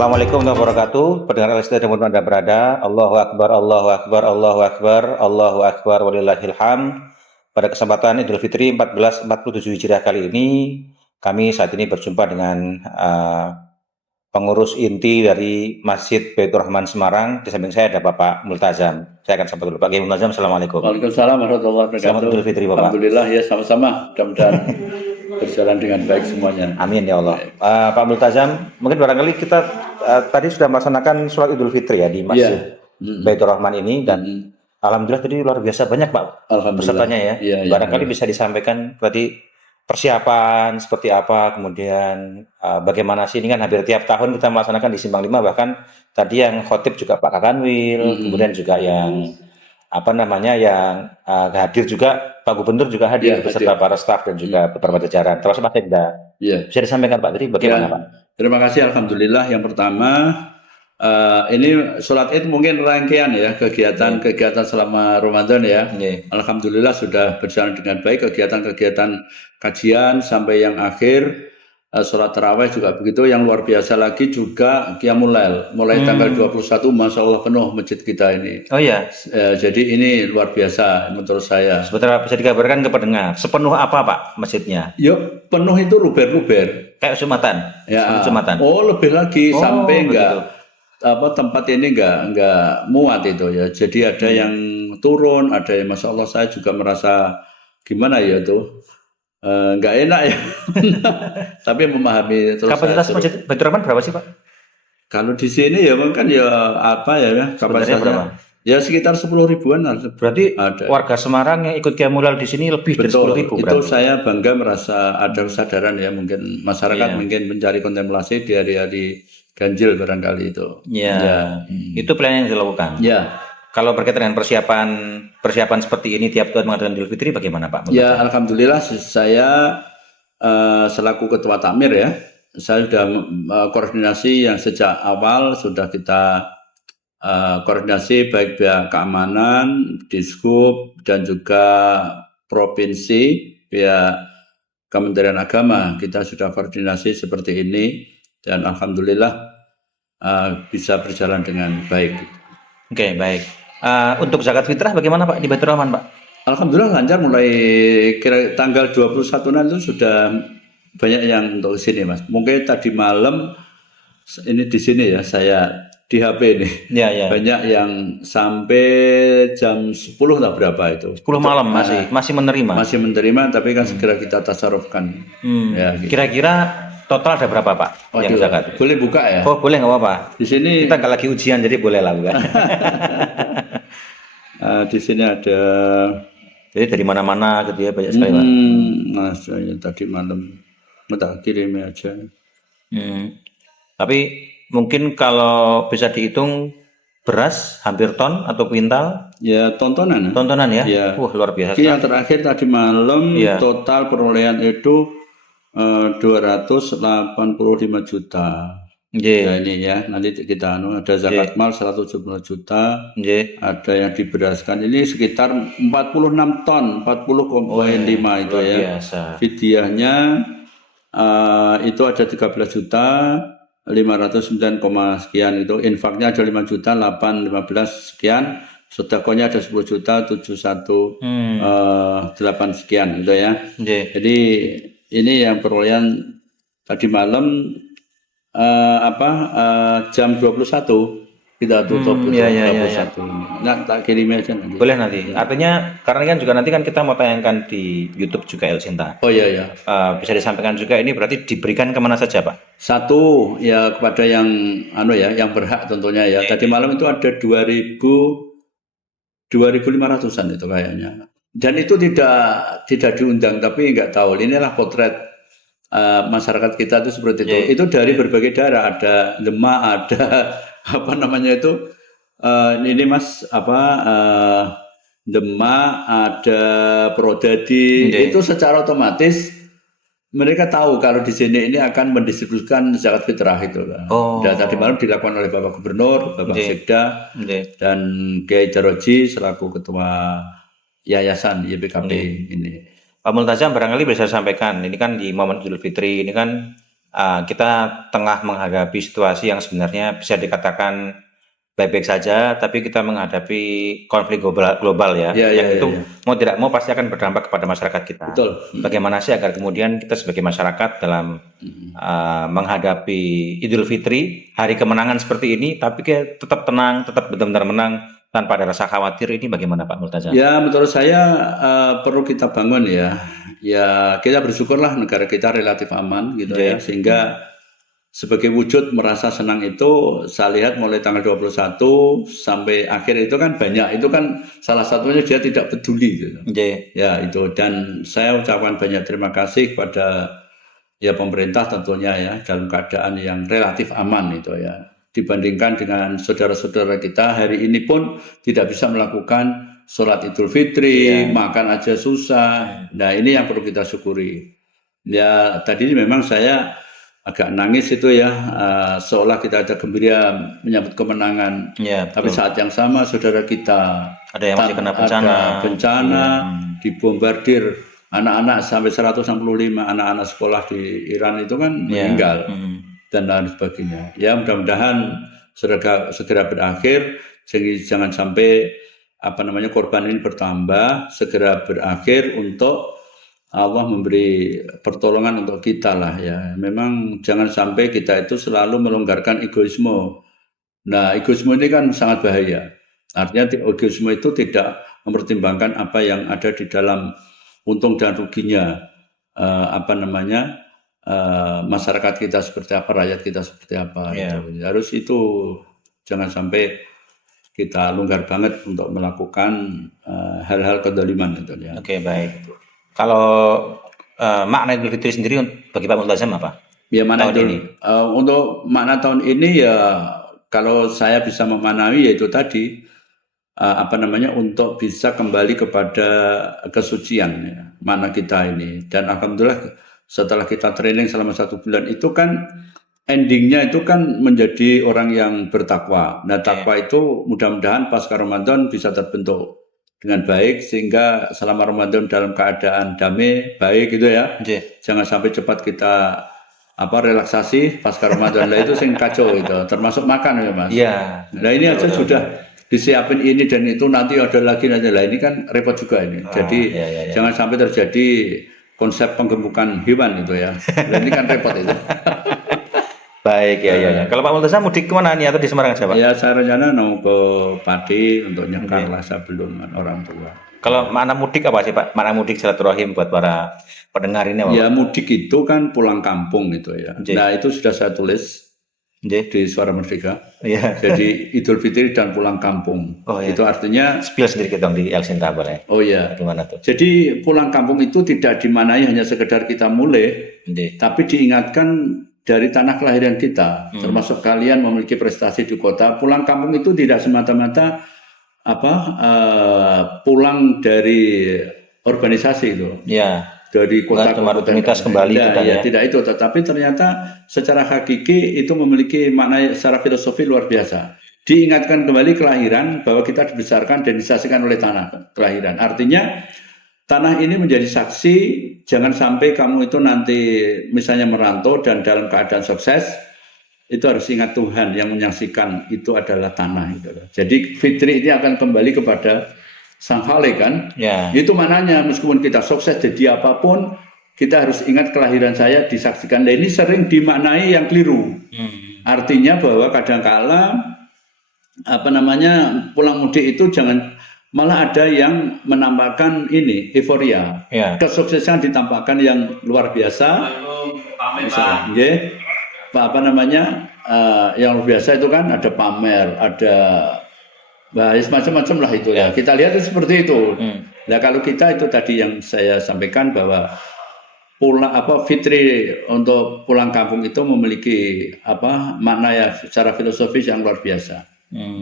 Assalamualaikum warahmatullahi wabarakatuh. Pendengar LSD dimanapun Anda berada, Allahu Akbar, Allahu Akbar, Allahu Akbar, Allahu Akbar, walillahil hamd. Pada kesempatan Idul Fitri 1447 Hijriah kali ini, kami saat ini berjumpa dengan pengurus inti dari Masjid Baitur Rahman Semarang. Di samping saya ada Bapak Multazam. Saya akan sapa dulu. Pak Kiai Multazam, Assalamualaikum. Waalaikumsalam warahmatullahi wabarakatuh. Selamat Idul Fitri, Bapak. Alhamdulillah ya, sama-sama. Mudah-mudahan berjalan dengan baik semuanya. Amin ya Allah. Pak Multazam, mungkin barangkali kita tadi sudah melaksanakan sholat Idul Fitri ya di Masjid Baitur Rahman ini, dan alhamdulillah tadi luar biasa banyak Pak pesertanya ya. Barangkali bisa disampaikan berarti persiapan seperti apa, kemudian bagaimana sih, ini kan hampir tiap tahun kita melaksanakan di Simpang 5, bahkan tadi yang khotib juga Pak Kakanwil, kemudian juga yang yang hadir juga Pak Gubernur juga hadir beserta para staf dan juga beberapa jajaran. Terus Pak Sekda. Bisa disampaikan Pak tadi bagaimana Pak? Terima kasih, alhamdulillah. Yang pertama, ini sholat Id mungkin rangkaian ya kegiatan selama Ramadan ya. Alhamdulillah sudah berjalan dengan baik, kegiatan-kegiatan kajian sampai yang akhir. Sholat tarawih juga begitu. Yang luar biasa lagi juga Qiyamul Lail mulai tanggal 21, Masya Allah penuh masjid kita ini. Oh iya. Jadi ini luar biasa menurut saya. Sebentar, bisa dikabarkan ke pendengar, sepenuh apa Pak masjidnya? Yuk, penuh itu luber-luber. Kayak Jumatan. Ya. Jumatan. Oh, lebih lagi sampai begitu. tempat ini enggak muat itu ya. Jadi ada yang turun, ada yang Masya Allah, saya juga merasa gimana ya tuh. Nggak enak ya. Tapi memahami terus. Kapasitas Masjid Baitur Rahman berapa sih Pak? Kalau di sini ya mungkin ya kapasitasnya berapa? Ya sekitar 10 ribuan. Berarti ada warga Semarang yang ikut Qiyamul Lail di sini lebih dari 10 ribu. Itu saya bangga merasa ada kesadaran ya, mungkin masyarakat mungkin mencari kontemplasi di hari-hari ganjil barangkali itu. Itu plan yang dilakukan. Kalau berkaitan dengan persiapan seperti ini tiap tahun mengadakan Idul Fitri, bagaimana Pak? Ya, alhamdulillah saya selaku ketua takmir ya, saya sudah koordinasi yang sejak awal sudah kita koordinasi baik pihak keamanan, Dishub dan juga provinsi, pihak Kementerian Agama, kita sudah koordinasi seperti ini dan alhamdulillah bisa berjalan dengan baik. Oke, baik. Untuk zakat fitrah bagaimana Pak di Baitur Rahman Pak? Alhamdulillah lancar, mulai kira tanggal 21 itu sudah banyak yang untuk sini Mas. Mungkin tadi malam ini di sini ya, saya di HP ini. Banyak yang sampai jam 10 lah berapa itu. 10 malam masih menerima. Masih menerima, tapi kan segera kita tasarufkan. Ya, gitu. Kira-kira total ada berapa Pak yang zakat? Boleh buka ya? Oh boleh, nggak apa-apa. Di sini kita nggak lagi ujian jadi boleh lah bukan? Di sini ada. Jadi dari mana-mana gitu ya, banyak sekali Pak. Mas, ya, tadi malam minta kirim aja. Tapi mungkin kalau bisa dihitung beras hampir ton atau kuintal? Ya tontonan ya. Luar biasa. Yang terakhir tadi malam total perolehan itu 285 juta. Ya ini ya, nanti kita ada zakat mal 170 juta. Ada yang diberaskan ini sekitar 46 ton, 40,5 itu ya. Fidyahnya itu ada 13 juta 509, sekian itu. Infaknya ada 5 juta 815 sekian. Sedekahnya ada 10 juta 718 sekian itu ya. Jadi ini yang perolehan tadi malam jam 21 kita tutup. 21. Nah, tak kirim aja nanti. Boleh nanti. Artinya karena kan juga nanti kan kita mau tayangkan di YouTube juga El Sinta. Oh iya. Bisa disampaikan juga ini berarti diberikan kemana saja Pak? Satu ya kepada yang yang berhak tentunya ya. Tadi malam itu ada 2.500-an itu kayaknya. Dan itu tidak diundang, tapi nggak tahu. Inilah potret masyarakat kita itu seperti itu. Itu dari berbagai daerah, ada Demak, ada ini Mas Demak, ada Prodadi. Itu secara otomatis mereka tahu kalau di sini ini akan mendistribusikan zakat fitrah itu. Dan tadi malam dilakukan oleh Bapak Gubernur, Bapak Sekda, dan Kiai Jaroji selaku ketua Yayasan YPKB ini. Pak Multazam barangkali bisa sampaikan, ini kan di momen Idul Fitri ini kan kita tengah menghadapi situasi yang sebenarnya bisa dikatakan baik-baik saja, tapi kita menghadapi konflik global ya, yang itu mau tidak mau pasti akan berdampak kepada masyarakat kita. Betul. Bagaimana sih agar kemudian kita sebagai masyarakat dalam menghadapi Idul Fitri, hari kemenangan seperti ini, tapi kita tetap tenang, tetap benar-benar menang tanpa ada rasa khawatir, ini bagaimana Pak Multazam? Ya, menurut saya perlu kita bangun ya. Ya, kita bersyukurlah negara kita relatif aman gitu ya, sehingga sebagai wujud merasa senang itu saya lihat mulai tanggal 21 sampai akhir itu kan banyak, itu kan salah satunya dia tidak peduli gitu. Ya, itu, dan saya ucapkan banyak terima kasih kepada ya pemerintah tentunya ya, dalam keadaan yang relatif aman itu ya. Dibandingkan dengan saudara-saudara kita hari ini pun tidak bisa melakukan sholat Idul Fitri, makan aja susah. Nah, ini yang perlu kita syukuri. Ya, tadi memang saya agak nangis itu ya, seolah kita ada gembira menyambut kemenangan. Tapi saat yang sama saudara kita ada yang masih kena bencana, dibombardir, anak-anak sampai 165 anak-anak sekolah di Iran itu kan meninggal. Dan lain sebagainya. Ya, mudah-mudahan segera berakhir, sehingga jangan sampai korban ini bertambah, segera berakhir untuk Allah memberi pertolongan untuk kita lah ya. Memang jangan sampai kita itu selalu melonggarkan egoisme. Nah, egoisme ini kan sangat bahaya. Artinya egoisme itu tidak mempertimbangkan apa yang ada di dalam untung dan ruginya masyarakat kita seperti apa, rakyat kita seperti apa. Gitu. Harus itu jangan sampai kita longgar banget untuk melakukan hal-hal kezaliman gitu ya. Oke, baik. Kalau makna Idul Fitri sendiri bagi Pak Multazam apa? Ya, makna tahun ini. Untuk makna tahun ini ya, kalau saya bisa memaknai yaitu tadi untuk bisa kembali kepada kesucian ya, makna kita ini. Dan alhamdulillah setelah kita training selama 1 bulan itu kan endingnya itu kan menjadi orang yang bertakwa. Nah, takwa itu mudah-mudahan pasca Ramadan bisa terbentuk dengan baik, sehingga selama Ramadan dalam keadaan damai, baik gitu ya. Jangan sampai cepat kita relaksasi pasca Ramadan. Lah itu sing kacau itu, termasuk makan ya Mas. Nah, ini aja sudah disiapin ini dan itu, nanti ada lagi nanti lah, ini kan repot juga ini. Jadi jangan sampai terjadi konsep penggemukan hewan itu ya. Dan ini kan repot itu. Baik ya. Kalau Pak Multazam mudik kemana nih, atau di Semarang saja Pak? Ya, saya rencana mau ke Pati untuk nyekar lah sebelum orang tua. Kalau makna mudik apa sih Pak? Makna mudik silaturahim buat para pendengar ini apa? Ya, mudik itu kan pulang kampung gitu ya. Nah, itu sudah saya tulis di Suara Merdeka. Jadi Idul Fitri dan pulang kampung. Itu artinya spill sedikit dong di El Sinta boleh. Gimana tuh? Jadi pulang kampung itu tidak dimanai hanya sekedar kita mulai, tapi diingatkan dari tanah kelahiran kita, termasuk kalian memiliki prestasi di kota. Pulang kampung itu tidak semata-mata pulang dari urbanisasi itu. Dari kota komunitas kembali tidak itu, tetapi ternyata secara hakiki itu memiliki makna secara filosofi luar biasa. Diingatkan kembali kelahiran, bahwa kita dibesarkan dan disaksikan oleh tanah kelahiran. Artinya tanah ini menjadi saksi, jangan sampai kamu itu nanti misalnya merantau dan dalam keadaan sukses, itu harus ingat Tuhan yang menyaksikan itu adalah tanah itu. Jadi Fitri ini akan kembali kepada Sang Khalik kan, itu mananya meskipun kita sukses jadi apapun, kita harus ingat kelahiran saya disaksikan. Nah, ini sering dimaknai yang keliru. Artinya bahwa kadangkala pulang mudik itu jangan, malah ada yang menampakkan ini euforia, kesuksesan ditampakkan yang luar biasa. Misalnya, yang luar biasa itu kan ada pamer, ada macam-macam lah itu ya. Kita lihat itu seperti itu. Nah, kalau kita itu tadi yang saya sampaikan bahwa Fitri untuk pulang kampung itu memiliki makna ya secara filosofis yang luar biasa.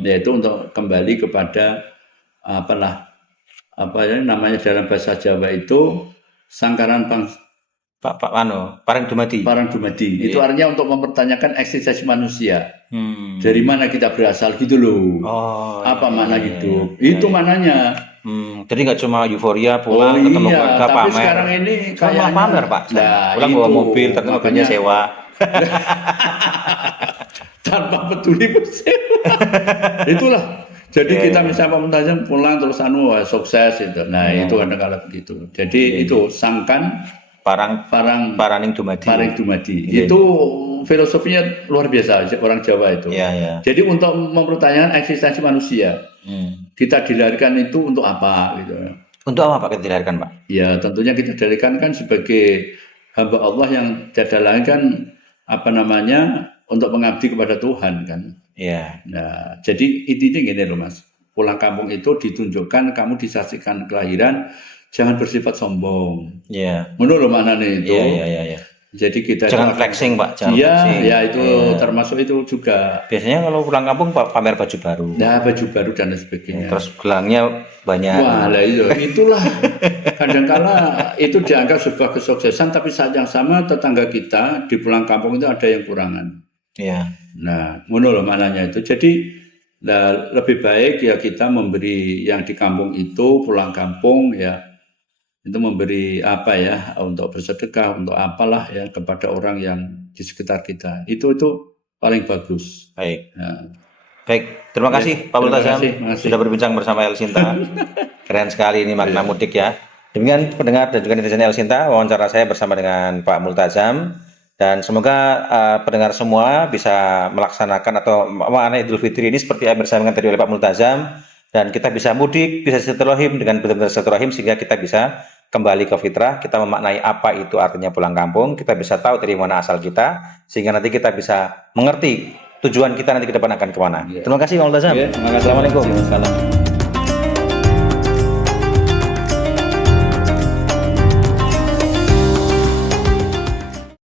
Yaitu untuk kembali kepada namanya dalam bahasa Jawa itu sangkaran Parang Dumadi. Itu artinya untuk mempertanyakan eksistensi manusia. Dari mana kita berasal gitu loh. Makna hidup? Itu mananya. Jadi nggak cuma euforia pulang ketemu keluarga tapi pamer. Sekarang ini kayak pamer Pak. Pulang bawa mobil, ternyata mobilnya sewa. Tanpa peduli musim. Itulah. Jadi kita misalnya Pak Multazam pulang terus sukses itu. Nah, itu kadang-kadang begitu. Jadi itu sangkan paraning dumadi. Itu filosofinya luar biasa orang Jawa itu. Jadi untuk mempertanyakan eksistensi manusia. Kita dilahirkan itu untuk apa gitu. Untuk apa Pak kita dilahirkan, Pak? Ya, tentunya kita dilahirkan kan sebagai hamba Allah yang dilahirkan untuk mengabdi kepada Tuhan kan. Iya. Nah, jadi intinya gini loh Mas. Pulang kampung itu ditunjukkan kamu disaksikan kelahiran, jangan bersifat sombong. Iya. Menurut mana nih itu? Iya. Jadi kita jangan flexing Pak, jangan flexing. Iya, itu termasuk itu juga. Biasanya kalau pulang kampung pamer baju baru. Nah, baju baru dan sebagainya. Terus gelangnya banyak. Wah, lah itulah. Kadang-kala itu dianggap sebuah kesuksesan, tapi saat yang sama tetangga kita di pulang kampung itu ada yang kurangan. Iya. Nah, menurut mananya itu. Jadi lebih baik ya kita memberi yang di kampung itu pulang kampung ya itu memberi untuk bersedekah untuk apalah ya kepada orang yang di sekitar kita itu paling bagus. Baik. Nah. Baik, terima kasih Pak Multazam sudah berbincang bersama El Sinta. Keren sekali ini makna mudik ya. Demikian pendengar dan juga netizen El Sinta, wawancara saya bersama dengan Pak Multazam. Dan semoga pendengar semua bisa melaksanakan atau makna Idul Fitri ini seperti yang bersama tadi oleh Pak Multazam. Dan kita bisa mudik, bisa silaturahim dengan benar-benar silaturahim sehingga kita bisa kembali ke fitrah, kita memaknai apa itu artinya pulang kampung, kita bisa tahu dari mana asal kita, sehingga nanti kita bisa mengerti tujuan kita nanti ke depan akan kemana. Terima kasih Pak Multazam. Assalamualaikum.